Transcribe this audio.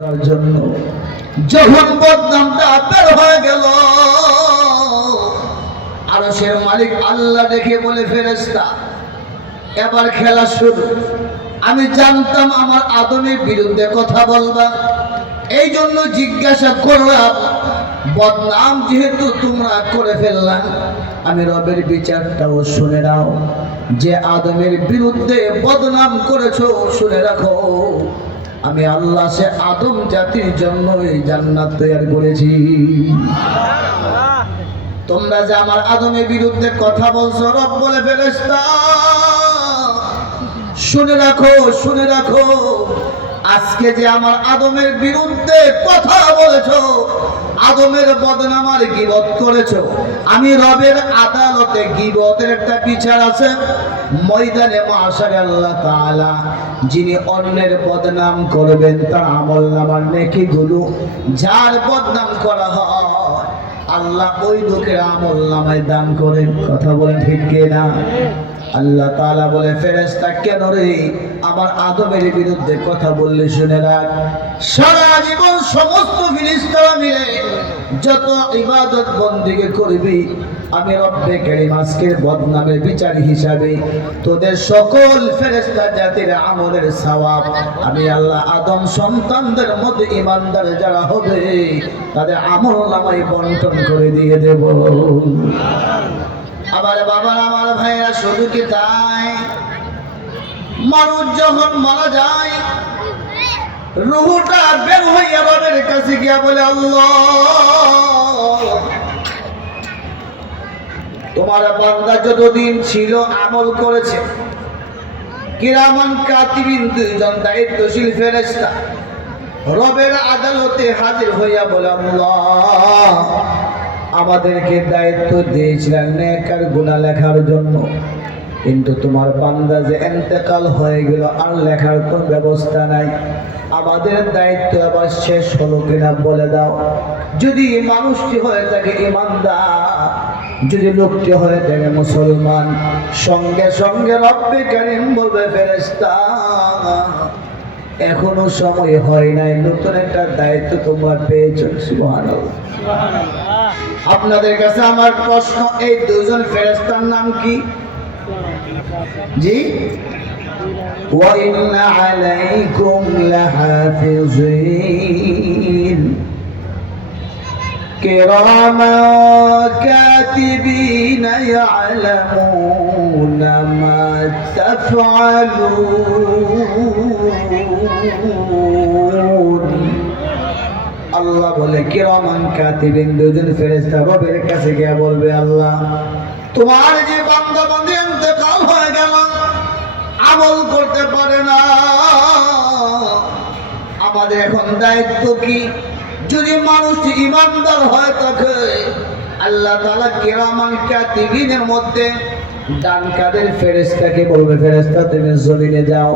তার জন্য যখন বদনামটা বের হয়ে গেল, আরশের মালিক আল্লাহ দেখে বলে, ফেরেশতা এবার খেলা শুরু। আমি জানতাম আমার আদমের বিরুদ্ধে কথা বলবা, এই জন্য জিজ্ঞাসা করলাম। বদনাম যেহেতু তোমরা করে ফেললাম, আমি রবের বিচারটাও শুনে নাও। যে আদমের বিরুদ্ধে বদনাম করেছো, শুনে রাখো, আমি আল্লাহ সে আদম জাতির জন্য এই জান্নাত তৈরি করেছি। তোমরা যে আমার আদমের বিরুদ্ধে কথা বলছো, রব বলে, ফেরেশতা শুনে রাখো, শুনে রাখো, আজকে যে আমার আদমের বিরুদ্ধে কথা বলেছো, আদমের বদনামার গীবত করেছো, আমি রবের আদালতে গীবতের একটা বিচার আছে। ময়দানে মাশারে আল্লাহ তাআলা যিনি অন্যের বদনাম করবেন, তার আমলনামার নেকিগুলো যার বদনাম করা হয়, আল্লাহ ওই লোকের আমলনামায় দান করেন। কথা বলেন ঠিক কিনা? আল্লাহ তাআলা বলে, ফেরেশতা কেন রে আমার আদমের বিরুদ্ধে কথা বললে? শুনে রাখ, সারা জীবন সমস্ত ফেরেশতারা মিলে যত ইবাদত বন্দেগী করবি, আমি রব্বে কারীম আজকের বদনামের বিচার হিসাবে তোদের সকল ফেরেশতা জাতির আমলের সওয়াব আমি আল্লাহ আদম সন্তানদের মধ্যে ঈমানদার যারা হবে তাদের আমলনামায় বন্টন করে দিয়ে দেব। আবার বাবা, আমার ভাইরা, শুধু কি তাই? মানুষ যখন মারা যায়, রূহটা বের হইয়া রবের কাছে গিয়া বলে, আল্লাহ তোমার বান্দা যতদিন ছিল আমল করেছে, কিরামান কাতিবিন দুইজন দায়িত্বশীল ফেরেশতা রবের আদালতে হাজির হইয়া বলে, আল্লাহ আমাদেরকে দায়িত্ব দিয়েছিলেন নেক আর গুনাহ লেখার জন্য, কিন্তু তোমার বান্দা যে ইন্তেকাল হয়ে গেল, আর লেখার কোনো ব্যবস্থা নাই, আমাদের দায়িত্ব আবার শেষ হলো কিনা বলে দাও। যদি মানুষটি হয়ে থাকে ঈমানদার, যদি লোকটি হয়ে থাকে মুসলমান, সঙ্গে সঙ্গে রব্বে কারীম বলবে, ফেরেশতা এখনো সময় হয় নাই, নতুন একটা দায়িত্ব তোমরা পেয়েছো। সুবহানাল্লাহ। আপনাদের কাছে আমার প্রশ্ন, এই দুজন ফেরেশতার নাম কি? জি, ওয়া ইন্না আলাইকুম লাহাফিজিন কিরামান কাতিবিনা ইয়ালামুনা মা তাফআলুন। আল্লাহ বলে, কিরামান কাতিবিন দুজন ফেরেশতা রবের কাছে গিয়ে বলবে, আল্লাহ তোমার যে বান্দা বান্দী ইন্তেকাল হয়ে গেল, আমল করতে পারে না, আমাদের এখন দায়িত্ব কি? যদি মানুষটি ঈমানদার হয় থাকে, আল্লাহ তাআলা কিরামান কাতিবিনের মধ্যে ডান কাদের ফেরেশতাকে বলবে, ফেরেশতা তুমি জমিনে যাও,